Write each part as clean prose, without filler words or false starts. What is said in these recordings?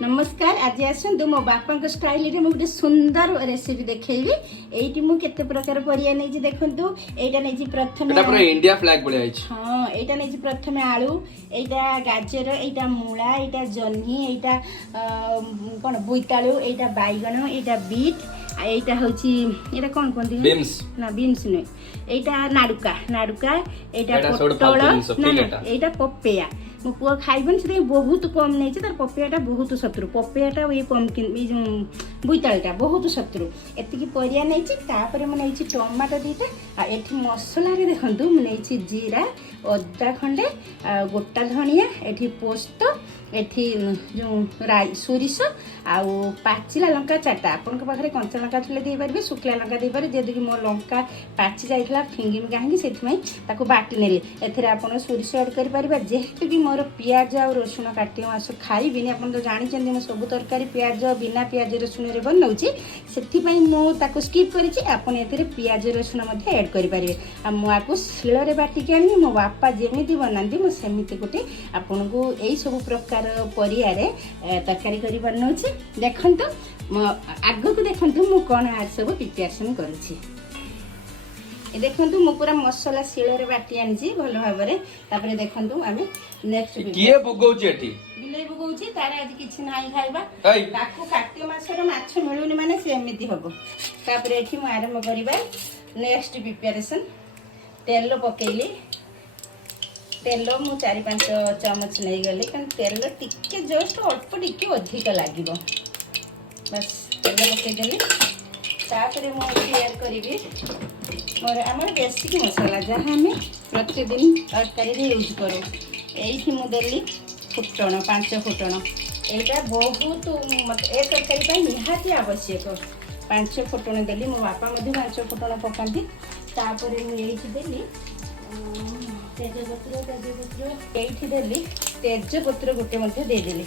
नमस्कार। आज आसतु मो बापा स्टाइल रे गोटे सुंदर रेसिपी देखैबी। एइटी मु केते प्रकार परिया नै छी देखंतु। एइटा नै छी प्रथम एटा पूरा इंडिया फ्लैग बोले आइछ। हां एइटा नै छी प्रथम आलू, एइटा गाजर, एइटा मूला, एइटा जन्ही, एइटा कोन बोइताळू, एइटा बैगण, एइटा बीट, एइटा होची एइटा कोन कोन बीन्स ना बीन्स नै, एइटा नाडुका नाडुका, एइटा पोटल ना एइटा पपेया। मो पुआ खाइबन से बहुत कम नहीं तार पपेयाटा बहुत शत्रु पपेयाटा ये पम्पकिन ये जो बोइताळटा बहुत शत्रु एतिकी परिया नहीं तापर मैं नहीं टमाटो दीटा आ एठी मसला रे देखंतु मैं नहीं जीरा अदा खंडे गोटा धनिया एठी पोस्त एठी जो सोरिष आउ पाचिला लंका चारटा आपन के पाखरे कंचा लंका थिले दे परबे सुखला लंका दे परबे जेदि कि मो लंका पाची जाइखला फिंगी में काहेकि सेठमै ताको बाटी नेले एथरे आपन सोरिष ऐड कर परबे जेहेतु कि मोर पियाज आ रसुण काटी मास खाइबिनी आपन तो जानि चंदी मो सब तरकारी पियाज बिना पियाज रसुण रे बनौची सेथि पई मो ताको स्किप करिछि आपन एथरे पियाज रसुण मध्ये ऐड कर परबे आ मो आको शिल रे बाटी के आनी मो बापा जेमिति बनांती मो सेमिति कोटे आपन को एई सब प्रकार परिया रे तरकारी करी बनौछि देखंतु आगो को देखंतु मु कोन आ सब प्रिपरेशन करूछि ए देखंतु मु पूरा मसाला शिल रे बाटी आनिछि भलो भाबरे तापरे देखंतु आमे नेक्स्ट किए बगौछि एठी बिले बगौछि तारे आज किछि नाही खाइबा ताकू काटे मासर माछ मिलुनी माने से एमिति हबो तापरे एठी मु आरंभ करिबा नेक्स्ट प्रिपरेशन तेल पकेइली तेल मु 4-5 चमच नहीं गली कारण तेल टिके जस्ट अल्प टिके अधिक लागिबो बस तेल पकेइदेली तापरे मु ऐड करिबी मोर आमर बेसिक मसला जहाँ हमें प्रतिदिन तरकारी रे यूज करू एठी मु देली फुटण 5 फुटण एटा बहुत ए तरकारी पई निहाती आवश्यक 5 फुटण देली मो बापा मध्ये 5 फुटण पकांती तापरे मु एठी देली तेजपत्र एठी देली तेजपत्र गोटे मध्ये दे देली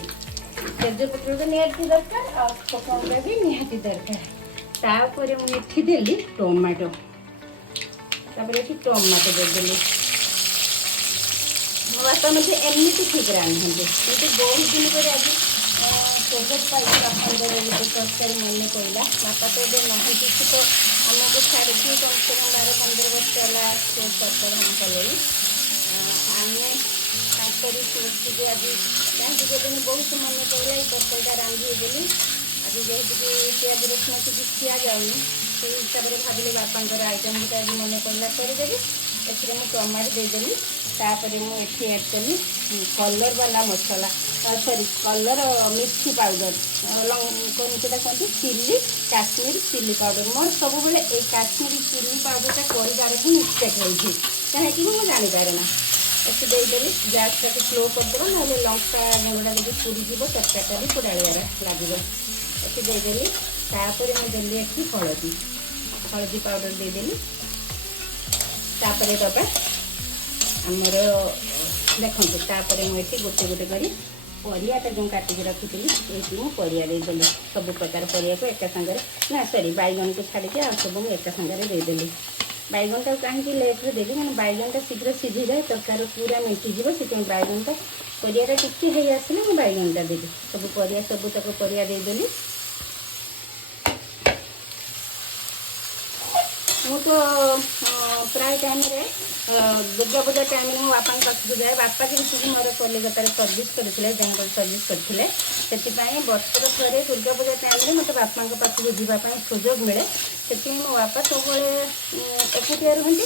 तेजपत्र तो निहाती दरकार आ पकाउला भी निहाती दरकार तापरे मु एठी देली टमाटो तापरे एठी टमाटो दे देली मो बापा मध्ये एमिति ठीक रानी हंदे तो बहुत दिन पर आज प्रोजेक्ट पाई अपन दे गोटे तरकारी मन कोइला बापा तो दे नाही किछ तो हमको छाड़ के कम से कम 12-15 वर्ष चला से सरकार हम कले आमे ताकरी सोचि जे आज काहे जे दिन बहुत मन कोइला तरकारी रांधी देली आज जेहेतु कि प्याज रसुण किसी खिया जाऊनी से हिसाब से भाविले बापांकर आइटम गुटा आज मन कोइला करदेवी एथिरे मु टमाटो देदेली तापरे मु एठी ऐड कली कलर वाला मसाला सॉरी कलर मिर्ची पाउडर कौन सेटा कहते चिल्ली काश्मीरी चिल्ली पाउडर मोर सब बेले ए काश्मीरी चिल्ली पाउडरटा कर मिस्टेक होइछि काहेकि मु जानि पारे ना एठी देदेली गैस टाके स्लो करदेबो नहले लंका गुंडा जदि पूरी जीव तरकारीटा भी पुडालियार लागिबो एठी देदेली तापरे मु देली एठी हळदी पाउडर देदेली तापरे दबा आमर देखते तापरे मुझे गोटे गोटे करी परियाटा जो काटिक रखी ये मुझे परिया देदेली सब प्रकार परिया को एका सागर ना सॉरी बैगन को छाड़ी आ सब मुझे एका सागर देदेली बैगनटा कहीं लेट्रे देली मैंने बैगनटा शीघ्र सीझी जाए तरकारी पूरा मिटिजी से बैगनटा परियाटा टिके हो आसले मुझे बैगनटा देली सब परिया सब तक परिया देदेली मु तो प्राय टाइम रे दुर्गा पूजा टाइम मो बापा पाखक जाए बापा कि मोर कलिकतार सर्विस करते जहाँ सर्विस करते से वर्षर थे दुर्गा पूजा टाइम मत बापा पाखक जावाई सुजोग मिले से मो बापा सब एकाठिया रुहति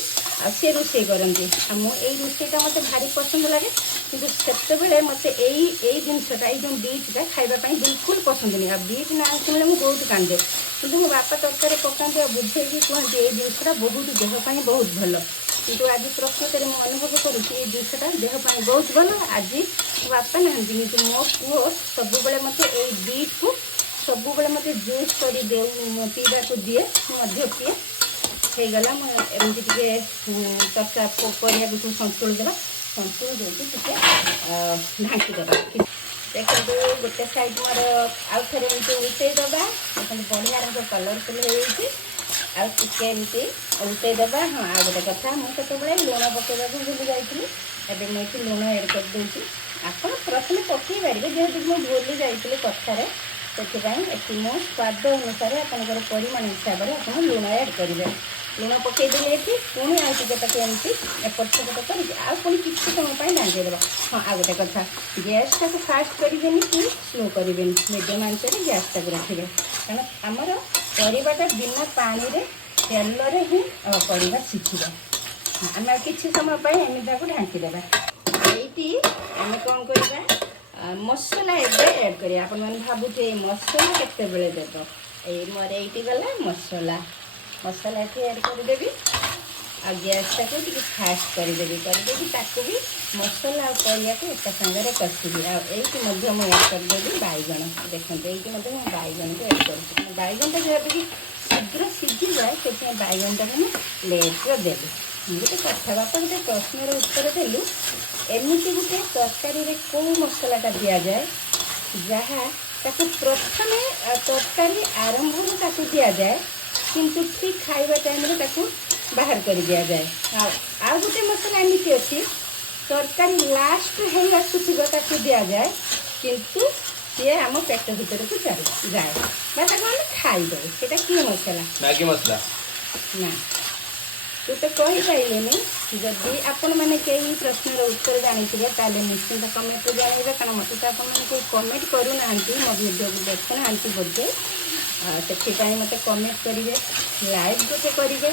सी रोषे करती मुझे रोषेटा मत भारी पसंद लगे कि से मत यही जिनसा जो बीटा खावाई बिल्कुल पसंद नहीं बीट ना शुणे मुझे बहुत कांदे कि मो बापा तरकारी पकाते बुझे कहते ये जिनसा बहुत देहपाई बहुत भल किंतु आज प्रकृत में अनुभव करुँचे जिनसा देहपाई बहुत भल आज बापा ना कि मो पुओ सब मत बीट को सब मत जूस कर पीवा को दिए पीए होगला एमती टे तरका परिया को सन्तुल देवा सन्तुल देके ढाँकीदे देखो गोटे साइड मोर आउ थे उल्टईदबा देखते बढ़िया रंग कलरफुल होमती उल्टईदबा हाँ आ गोटे कथा मुझे लुण पकड़ा भूली जाइए एवं मुझे लुण एड कर दूसरी ଆପଣ ପ୍ରଥମେ ପକାଇ ପାରିବେ, ଯେହେତୁ ମୁଁ ଭୁଲି ଯାଇଥିଲି କଥାରେ, ସେଥିପାଇଁ ଏଠି ମୁଁ ସ୍ୱାଦ ଅନୁସାରେ ଆପଣଙ୍କର ପରିମାଣ ହିସାବରେ ଆପଣ ଲୁଣ ଆଡ଼୍ କରିବେ। ଲୁଣ ପକାଇଦେଲି ଏଠି, ପୁଣି ଆଉ ଟିକେ ତାକୁ ଏମିତି ଏପଟ ସେପଟ କରିକି ଆଉ ପୁଣି କିଛି ସମୟ ପାଇଁ ଢାଙ୍କି ଦେବା। ହଁ, ଆଉ ଗୋଟେ କଥା, ଗ୍ୟାସ୍ଟାକୁ ଫାଷ୍ଟ କରିବେନି କି ସ୍ଲୋ କରିବେନି, ମିଡ଼ିୟମ୍ ଆଞ୍ଚରେ ଗ୍ୟାସ୍ଟାକୁ ରଖିବେ। କାରଣ ଆମର ପରିବାଟା ବିନା ପାଣିରେ ତେଲରେ ହିଁ ପରିବା ସିଝିବ। ଆମେ ଆଉ କିଛି ସମୟ ପାଇଁ ଏମିତି ତାକୁ ଢାଙ୍କି ଦେବା। ଏଇଠି ଆମେ କ'ଣ କରିବା, ମସଲା ଏବେ ଆଡ଼୍ କରିବା। ଆପଣମାନେ ଭାବୁଥିବେ ଏଇ ମସଲା କେତେବେଳେ ଦେବ। ଏଇ ମୋର ଏଇଠି ଗଲା ମସଲା ଏଠି ଆଡ଼୍ କରିଦେବି। ଆଉ ଗ୍ୟାସ୍ଟାକୁ ଟିକେ ଫାଷ୍ଟ କରିଦେବି ତାକୁ ବି ମସଲା ଆଉ ପରିବାକୁ ଏକା ସାଙ୍ଗରେ କଷିବି। ଆଉ ଏଇଠି ମଧ୍ୟ ମୁଁ ଆଡ଼୍ କରିଦେବି ବାଇଗଣ। ଦେଖନ୍ତୁ ଏଇଠି ମଧ୍ୟ ମୁଁ ବାଇଗଣକୁ ଆଡ଼୍ କରୁଛି। ବାଇଗଣଟା ଯେହେତୁ ଶୀଘ୍ର ସିଝିଯାଏ, ସେଥିପାଇଁ ବାଇଗଣଟାକୁ ମୁଁ ଲେଟ୍ରେ ଦେବି। ଗୋଟେ କଥା, ବାପା ଗୋଟେ ପ୍ରଶ୍ନର ଉତ୍ତର ଦେଲୁ, ଏମିତି ଗୋଟେ ତରକାରୀରେ କେଉଁ ମସଲାଟା ଦିଆଯାଏ ଯାହା ତାକୁ ପ୍ରଥମେ ତରକାରୀ ଆରମ୍ଭରୁ ତାକୁ ଦିଆଯାଏ, କିନ୍ତୁ ଠିକ୍ ଖାଇବା ଟାଇମ୍ରେ ତାକୁ ବାହାର କରି ଦିଆଯାଏ। ଆଉ ଗୋଟେ ମସଲା ଏମିତି ଅଛି, ତରକାରୀ ଲାଷ୍ଟ ହେଇ ଆସୁଥିବ ତାକୁ ଦିଆଯାଏ, କିନ୍ତୁ ସିଏ ଆମ ପେଟ ଭିତରକୁ ଯାଏ ବା ତାକୁ ଆମେ ଖାଇଦେଉ। ସେଇଟା କି ମସଲା? ମ୍ୟାଗି ମସଲା। ନା, ତୁ ତ କହିପାରିଲେନି। ଯଦି ଆପଣମାନେ କେହି ପ୍ରଶ୍ନର ଉତ୍ତର ଜାଣିଥିବେ ତାହେଲେ ନିଶ୍ଚିନ୍ତ କମେଣ୍ଟରେ ଜଣାଇବେ। କାରଣ ମୋତେ ତ ଆପଣମାନେ କେହି କମେଣ୍ଟ କରୁନାହାନ୍ତି, ମୋ ଭିଡ଼ିଓକୁ ଦେଖୁନାହାନ୍ତି ବୋଧେ। ସେଥିପାଇଁ ମୋତେ କମେଣ୍ଟ କରିବେ, ଲାଇକ୍ ଗୋଟେ କରିବେ,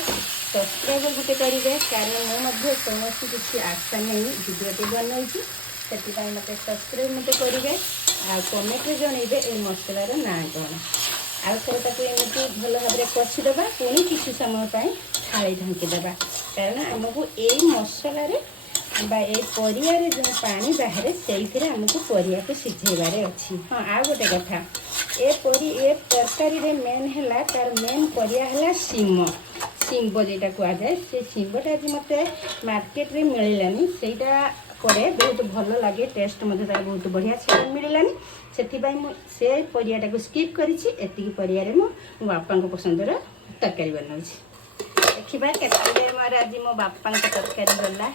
ସବସ୍କ୍ରାଇବ୍ ଗୋଟେ କରିବେ। କାରଣ ମୁଁ ମଧ୍ୟ କୌଣସି କିଛି ଆଶା ନେଇ ଭିଡ଼ିଓଟି ବନାଉଛି, ସେଥିପାଇଁ ମୋତେ ସବସ୍କ୍ରାଇବ୍ ମୋତେ କରିବେ। ଆଉ କମେଣ୍ଟରେ ଜଣାଇବେ ଏ ମସଲାର ନାଁ କ'ଣ। ଆଉ ଥରେ ତାକୁ ଏମିତି ଭଲ ଭାବରେ କଷିଦେବା, ପୁଣି କିଛି ସମୟ ପାଇଁ ଥାଳି ଢାଙ୍କି ଦେବା। କାରଣ ଆମକୁ ଏଇ ମସଲାରେ ବା ଏଇ ପରିବାରେ ଯେଉଁ ପାଣି ବାହାରେ ସେଇଥିରେ ଆମକୁ ପରିବାକୁ ସିଝେଇବାରେ ଅଛି। ହଁ, ଆଉ ଗୋଟେ କଥା, ଏ ତରକାରୀରେ ମେନ୍ ହେଲା, ତାର ମେନ୍ ପରିବା ହେଲା ଶିମ୍ବ ଯେଟା କୁହାଯାଏ। ସେ ଶିମ୍ବଟା ଆଜି ମୋତେ ମାର୍କେଟରେ ମିଳିଲାନି, ସେଇଟା ପରେ ବହୁତ ଭଲ ଲାଗେ, ଟେଷ୍ଟ ମଧ୍ୟ ତାର ବହୁତ ବଢ଼ିଆ, ସେଇଟା ମିଳିଲାନି। ସେଥିପାଇଁ ମୁଁ ସେ ପରିବାଟାକୁ ସ୍କିପ୍ କରିଛି। ଏତିକି ପରିବାରେ ମୁଁ ମୋ ବାପାଙ୍କ ପସନ୍ଦର ତରକାରୀ ବନାଉଛି। ଦେଖିବା କେତେ ମୋର ଆଜି ମୋ ବାପାଙ୍କ ତରକାରୀ ଗଲା।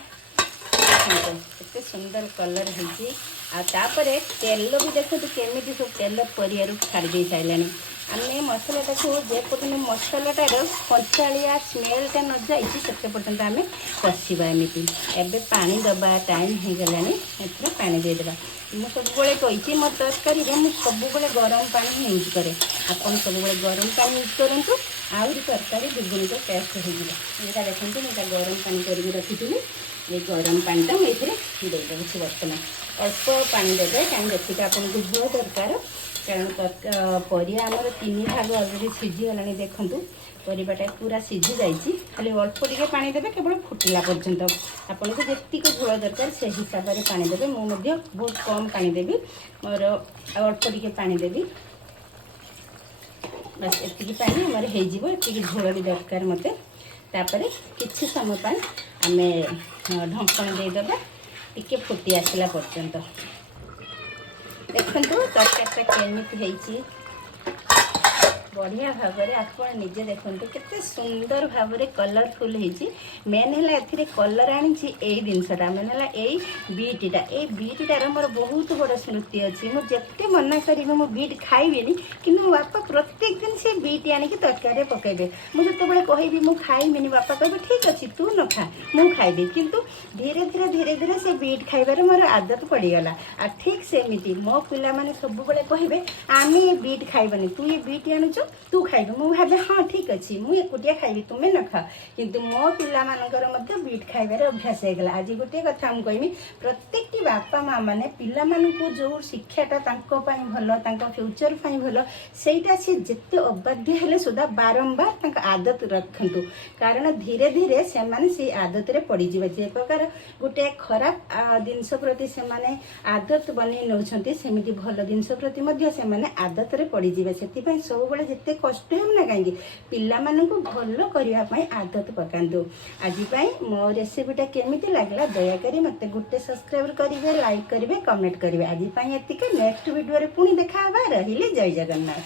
କେତେ ସୁନ୍ଦର କଲର୍ ହେଇଛି। ଆଉ ତାପରେ ତେଲ ବି ଦେଖନ୍ତୁ କେମିତି ସବୁ ତେଲ ପରିବାରୁ ଛାଡ଼ି ଦେଇ ସାରିଲାଣି। ଆମେ ମସଲାଟାକୁ ଯେ ପର୍ଯ୍ୟନ୍ତ ମସଲାଟାର କଞ୍ଚାଳିଆ ସ୍ମେଲ୍ଟା ନ ଯାଇଛି ସେତେ ପର୍ଯ୍ୟନ୍ତ ଆମେ କଷିବା ଏମିତି। ଏବେ ପାଣି ଦେବା ଟାଇମ୍ ହେଇଗଲାଣି, ଏଥିରେ ପାଣି ଦେଇଦେବା। ମୁଁ ସବୁବେଳେ କହିଛି ମୋ ତରକାରୀରେ ମୁଁ ସବୁବେଳେ ଗରମ ପାଣି ୟୁଜ୍ କରେ। ଆପଣ ସବୁବେଳେ ଗରମ ପାଣି ୟୁଜ୍ କରନ୍ତୁ, ଆହୁରି ତରକାରୀ ଦୁଗୁଣିତ ଟେଷ୍ଟ ହେଇଯିବ। ଏଇଟା ଦେଖନ୍ତୁ, ମୁଁ ଏଇଟା ଗରମ ପାଣି କରିକି ରଖିଥିଲି। এই ଗରମ ପାଣିଟା ମୁଁ ଏଥିରେ ଦେଇଦେଉଛି। ବର୍ତ୍ତମାନ ଅଳ୍ପ ପାଣି ଦେବେ, କାରଣ ଯେତିକି ଆପଣଙ୍କୁ ଝୋଳ ଦରକାର। କାରଣ ପରିବା ଆମର 3 ଭାଗ ଅଲରେଡ଼ି ସିଝିଗଲାଣି। ଦେଖନ୍ତୁ ପରିବାଟା ପୁରା ସିଝି ଯାଇଛି, ଖାଲି ଅଳ୍ପ ଟିକେ ପାଣି ଦେବେ, କେବଳ ଫୁଟିଲା ପର୍ଯ୍ୟନ୍ତ। ଆପଣଙ୍କୁ ଯେତିକି ଝୋଳ ଦରକାର ସେ ହିସାବରେ ପାଣି ଦେବେ। ମୁଁ ମଧ୍ୟ ବହୁତ କମ୍ ପାଣି ଦେବି, ମୋର ଆଉ ଅଳ୍ପ ଟିକେ ପାଣି ଦେବି। ବାସ୍ ଏତିକି ପାଣି ଆମର ହେଇଯିବ, ଏତିକି ଝୋଳ ବି ଦରକାର ମୋତେ। ତାପରେ କିଛି ସମୟ ପାଇଁ ଆମେ ଢଙ୍କଣ ଦେଇଦେବା, ଟିକେ ଫୁଟି ଆସିଲା ପର୍ଯ୍ୟନ୍ତ। ଦେଖନ୍ତୁ ତରକାରୀଟା କେମିତି ହେଇଛି, ବଢ଼ିଆ ଭାବରେ ଆପଣ ନିଜେ ଦେଖନ୍ତୁ କେତେ ସୁନ୍ଦର ଭାବରେ କଲରଫୁଲ୍ ହେଇଛି। ମେନ୍ ହେଲା ଏଥିରେ କଲର୍ ଆଣିଛି ଏଇ ଜିନିଷଟା, ମେନ୍ ହେଲା ଏଇ ବିଟ୍ଟା। ଏଇ ବିଟ୍ଟାର ମୋର ବହୁତ ବଡ଼ ସ୍ମୃତି ଅଛି। ମୁଁ ଯେତେ ମନା କରିବି ମୁଁ ବିଟ୍ ଖାଇବିନି, କିନ୍ତୁ ମୋ ବାପା ପ୍ରତ୍ୟେକ ଦିନ ସେ ବିଟ୍ ଆଣିକି ତରକାରୀରେ ପକାଇବେ। ମୁଁ ଯେତେବେଳେ କହିବି ମୁଁ ଖାଇବିନି, ବାପା କହିବେ ଠିକ୍ ଅଛି ତୁ ନ ଖା, ମୁଁ ଖାଇବି। କିନ୍ତୁ ଧୀରେ ଧୀରେ ସେ ବିଟ୍ ଖାଇବାରେ ମୋର ଆଦତ ପଡ଼ିଗଲା। ଆଉ ଠିକ୍ ସେମିତି ମୋ ପିଲାମାନେ ସବୁବେଳେ କହିବେ ଆମେ ବିଟ୍ ଖାଇବାନି, ତୁ ଏ ବିଟ୍ ଆଣୁଛୁ ତୁ ଖାଇବୁ। ମୁଁ ଭାବେ ହଁ ଠିକ୍ ଅଛି, ମୁଁ ଏକୁଟିଆ ଖାଇବି, ତୁମେ ନ ଖାଅ। କିନ୍ତୁ ମୋ ପିଲାମାନଙ୍କର ମଧ୍ୟ ବିଟ୍ ଖାଇବାରେ ଅଭ୍ୟାସ ହେଇଗଲା। ଆଜି ଗୋଟିଏ କଥା ମୁଁ କହିବି, ପ୍ରତ୍ୟେକଟି ବାପା ମା ମାନେ ପିଲାମାନଙ୍କୁ ଯେଉଁ ଶିକ୍ଷାଟା ତାଙ୍କ ପାଇଁ ଭଲ, ତାଙ୍କ ଫ୍ୟୁଚର୍ ପାଇଁ ଭଲ, ସେଇଟା ସେ ଯେତେ ଅବାଧ୍ୟ ହେଲେ ସୁଦ୍ଧା ବାରମ୍ବାର ତାଙ୍କ ଆଦତ ରଖନ୍ତୁ। କାରଣ ଧୀରେ ଧୀରେ ସେମାନେ ସେଇ ଆଦତରେ ପଡ଼ିଯିବେ। ଯେ ପ୍ରକାର ଗୋଟେ ଖରାପ ଜିନିଷ ପ୍ରତି ସେମାନେ ଆଦତ ବନେଇ ନେଉଛନ୍ତି, ସେମିତି ଭଲ ଜିନିଷ ପ୍ରତି ମଧ୍ୟ ସେମାନେ ଆଦତରେ ପଡ଼ିଯିବେ। ସେଥିପାଇଁ ସବୁବେଳେ ଯେତେ କଷ୍ଟ ହେଉ ନା କାହିଁକି ପିଲାମାନଙ୍କୁ ଭଲ କରିବା ପାଇଁ ଆଦତ ପକାନ୍ତୁ। ଆଜି ପାଇଁ ମୋ ରେସିପିଟା କେମିତି ଲାଗିଲା ଦୟାକରି ମୋତେ ଗୋଟେ ସବସ୍କ୍ରାଇବ୍ କରିବେ, ଲାଇକ୍ କରିବେ, କମେଣ୍ଟ କରିବେ। ଆଜି ପାଇଁ ଏତିକି, ନେକ୍ସଟ ଭିଡ଼ିଓରେ ପୁଣି ଦେଖା ହେବା। ରହିଲି, ଜୟ ଜଗନ୍ନାଥ।